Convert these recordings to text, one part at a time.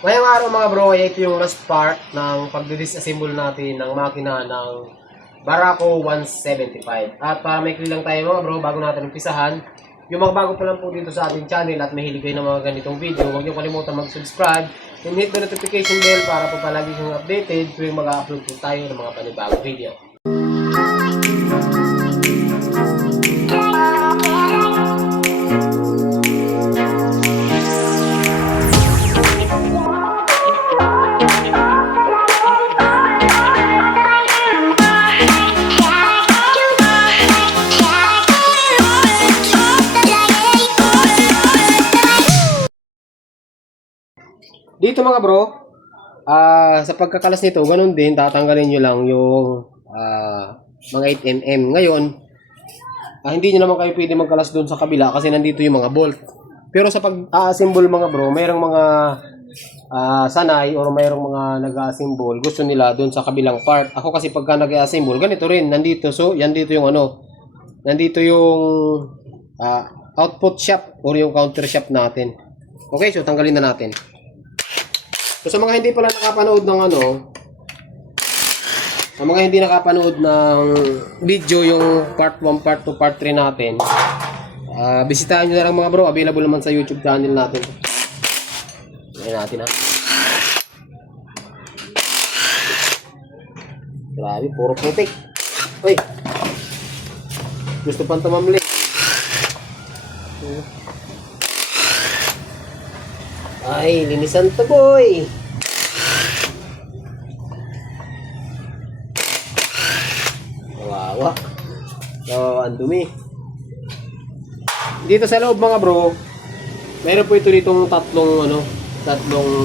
Ngayong araw mga bro, ito yung last part ng pag-disassemble natin ng makina ng Barako 175. At para may clear lang tayo mga bro, bago natin umpisahan, yung mga bago pa lang po dito sa ating channel at mahilig kayo ng mga ganitong video, huwag niyo kalimutan mag-subscribe and hit the notification bell para po palagi kang updated tuwing mag-upload po tayo ng mga panibagong video. Dito mga bro, sa pagkakalas nito, ganun din, tatanggalin nyo lang yung mga 8mm. Ngayon, hindi nyo naman kayo pwede magkalas doon sa kabila kasi nandito yung mga bolt. Pero sa pag-assemble mga bro, mayroong mga sanay or mayroong mga nag-assemble, gusto nila doon sa kabilang part. Ako kasi pagka nag-assemble, ganito rin, nandito. So, yan dito yung nandito yung output shop or yung counter shop natin. Okay, so tanggalin na natin. So sa mga hindi pala nakapanood ng sa mga hindi nakapanood ng video yung part 1, part 2, part 3 natin, bisitahin nyo na lang mga bro, available naman sa YouTube channel natin. Ayan natin Grabe, puro putik. Uy, gusto pang tumamli. Ay, linisan to boy. Kawawa. So, ang dumi. Dito sa loob mga bro, mayroon po ito ditong tatlong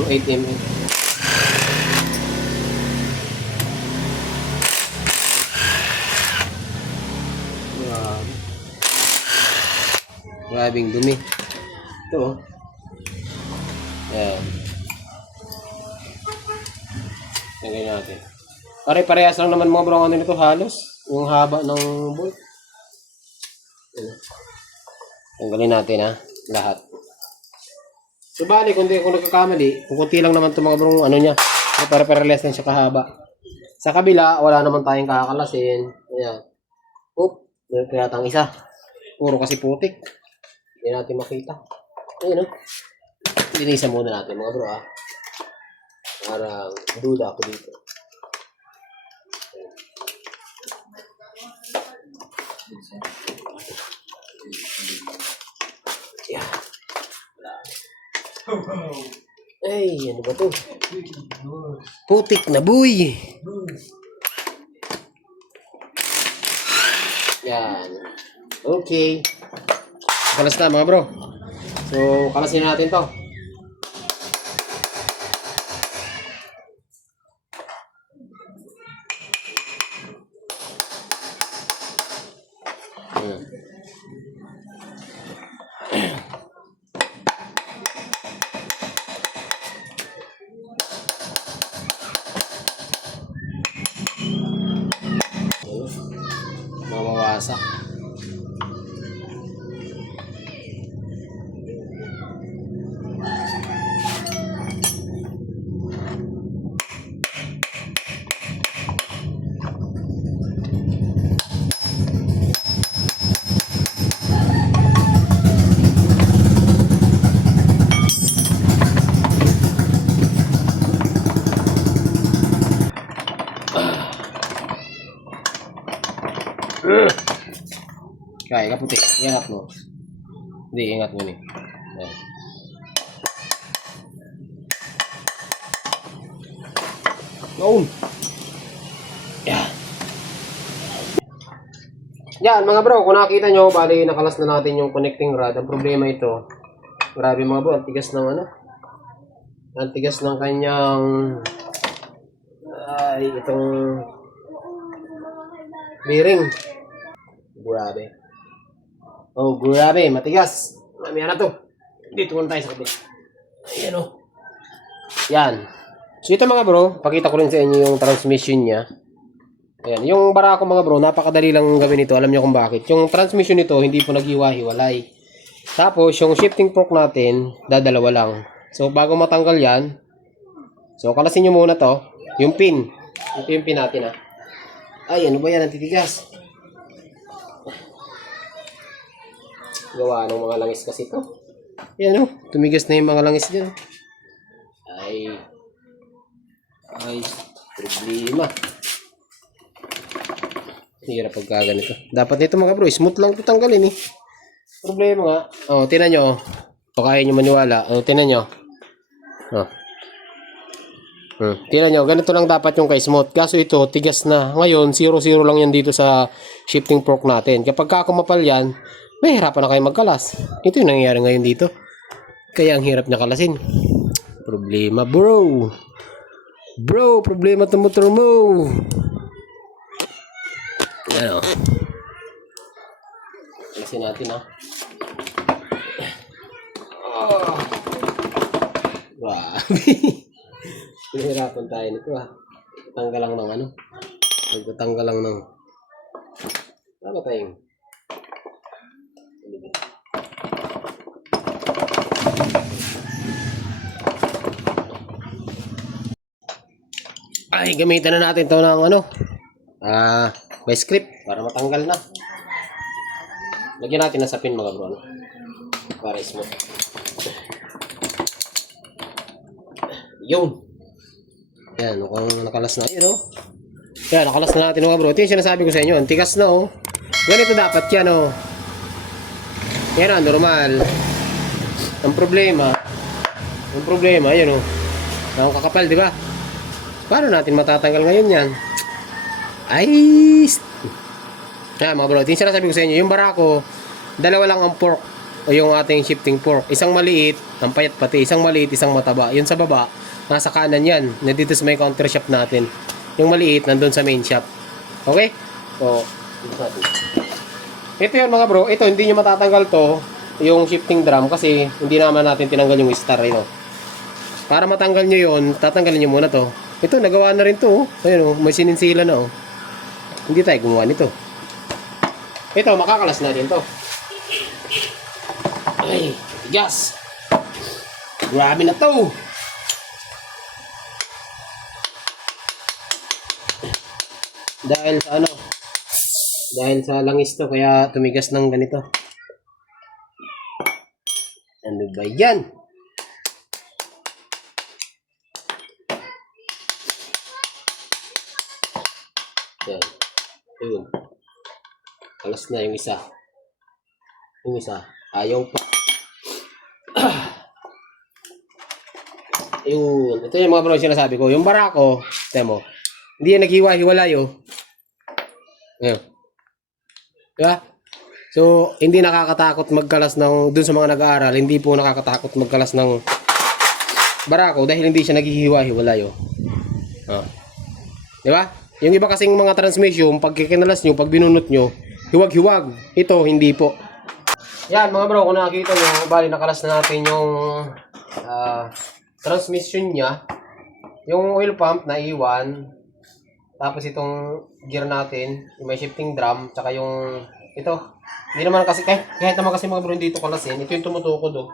8mm. Grabing dumi. Ito Ayan. Tingnan natin. Pare-parehas lang naman mga bro, nito halos. Yung haba ng bolt. Tanggalin natin lahat. So bali, kung di ako nagkakamali, kunti lang naman ito mga bro, niya. Pare-parehas lang siya kahaba. Sa kabila, wala naman tayong kakalasin. Ayan. Oop, meron kaya tang isa. Puro kasi putik. Hindi natin makita. Ayan Linisan muna natin mga bro Parang duda ako dito. Yeah. Ay, ano ba to? Putik na boy. Yan. Okay. Kalas na mga bro. So, kalasin natin to. Mawawasak. Kaya kaputi, ingat mo. Hindi, ingat mo nih. Noon. Yan mga bro, kung nakita nyo, bali nakalas na natin yung connecting rod. Ang problema ito, grabe mga bro, ang tigas ng ang tigas ng kanyang itong bearing. Grabe. Oh, grabe, matigas. Mamaya na to. Dito muna tayo sa kabila. Ayan Yan. So ito mga bro, pakita ko rin sa inyo yung transmission niya. Ayan, yung Barako mga bro, napakadali lang gawin ito. Alam niyo kung bakit. Yung transmission nito, hindi po naghiwa-hiwalay. Tapos, yung shifting fork natin, dadalawa lang. So, bago matanggal yan, So, kalasin nyo muna to. Yung pin. Ito yung pin natin, ha. Ay, ano ba yan? Ang titigas. Gawa ng mga langis kasi to. Yan, oh. Tumigas na yung mga langis dyan. Ay, problema. Hirap pagka ganito. Dapat nito mga bro, smooth lang ito tanggalin eh. Problema nga. Oh, tinan nyo. O kaya nyo maniwala. Oh, tinan nyo. Oh. Tinan nyo, ganito lang dapat yung kay smooth. Kaso ito, tigas na. Ngayon, 0-0 lang yan dito sa shifting fork natin. Kapag kumapal yan, may hirapan na kayo magkalas. Ito yung nangyayari ngayon dito. Kaya ang hirap niya kalasin. Problema bro. Bro, problema sa motor mo. Yan o. Kalasin natin ha. Oh. Grabe. Pinahirapan tayo nito ha. Tanggal lang ng ano. Magtatanggal lang ng... Ano tayong? Ay, gamitan na natin to ng ano. May script para matanggal na. Lagyan natin na sa pin mga bro. Ano? Para smooth. Yun. Yan, mukhang nakalas na. Yun, oh. Yan, nakalas na natin mga bro. Ito yung sinasabi ko sa inyo. Antigas na, oh. Ganito dapat yan, oh. Yan, normal. Ang problema, yun, oh. Ang kakapal, di ba? Paano natin matatanggal ngayon yan? Ay! Yan, mga bro. Ito yung sinasabi ko sa inyo. Yung barako, dalawa lang ang fork. O yung ating shifting fork. Isang maliit, ang payat pati. Isang maliit, isang mataba. Yun sa baba, nasa kanan yan. Nandito sa may counter shop natin. Yung maliit, nandun sa main shop. Okay? So, ito yun mga bro. Ito, hindi nyo matatanggal to. Yung shifting drum. Kasi, hindi naman natin tinanggal yung star. Yun, para matanggal nyo yun, tatanggalin nyo muna to. Ito, nagawa na rin to. Ayun, may sininsila na. Hindi tayo gumawa nito. Ito, makakalas na din to. Ay, tigas. Grabe na to. Dahil sa ano? Dahil sa langis to, kaya tumigas ng ganito. Ano ba yan? Yan. Ayun. Kalas na yung isa. Yung isa. Ayaw pa. Ayun. Ito yung mga bro sinasabi ko. Yung barako, temo. Hindi yan naghiwa-hiwalay, oh. Ayun. Diba? So, hindi nakakatakot magkalas ng, dun sa mga nag-aaral, hindi po nakakatakot magkalas ng barako dahil hindi siya naghihiwa-hiwalay, oh. Oh. Diba? Yung iba kasing mga transmission, pag kikinalas nyo, pag binunot nyo, hiwag-hiwag. Ito, hindi po. Yan, mga bro, kung nakikita nyo, bali nakalas na natin yung transmission niya. Yung oil pump na iwan. Tapos itong gear natin, yung may shifting drum, tsaka yung ito. Hindi naman kasi, kahit naman kasi mga bro, dito kalasin. Ito yung tumutukod, oh.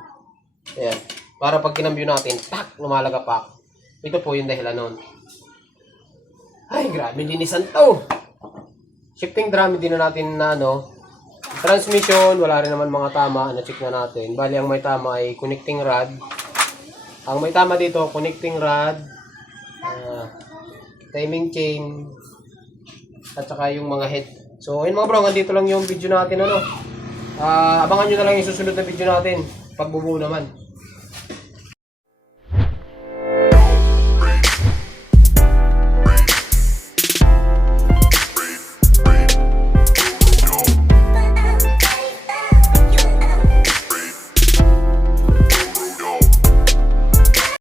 Ayan. Para pag kinambyo natin, tak, lumalagapak. Ito po yung dahilan nun. Ay, grabe, linisan to. Shifting drum, hindi na natin na, ano. Transmission, wala rin naman mga tama. Na-check na natin. Bali, ang may tama ay connecting rod. Ang may tama dito, connecting rod. Timing chain. At saka yung mga head. So, ayun mga bro, nandito lang yung video natin, ano. Abangan nyo na lang yung susunod na video natin. Pagbubuo naman.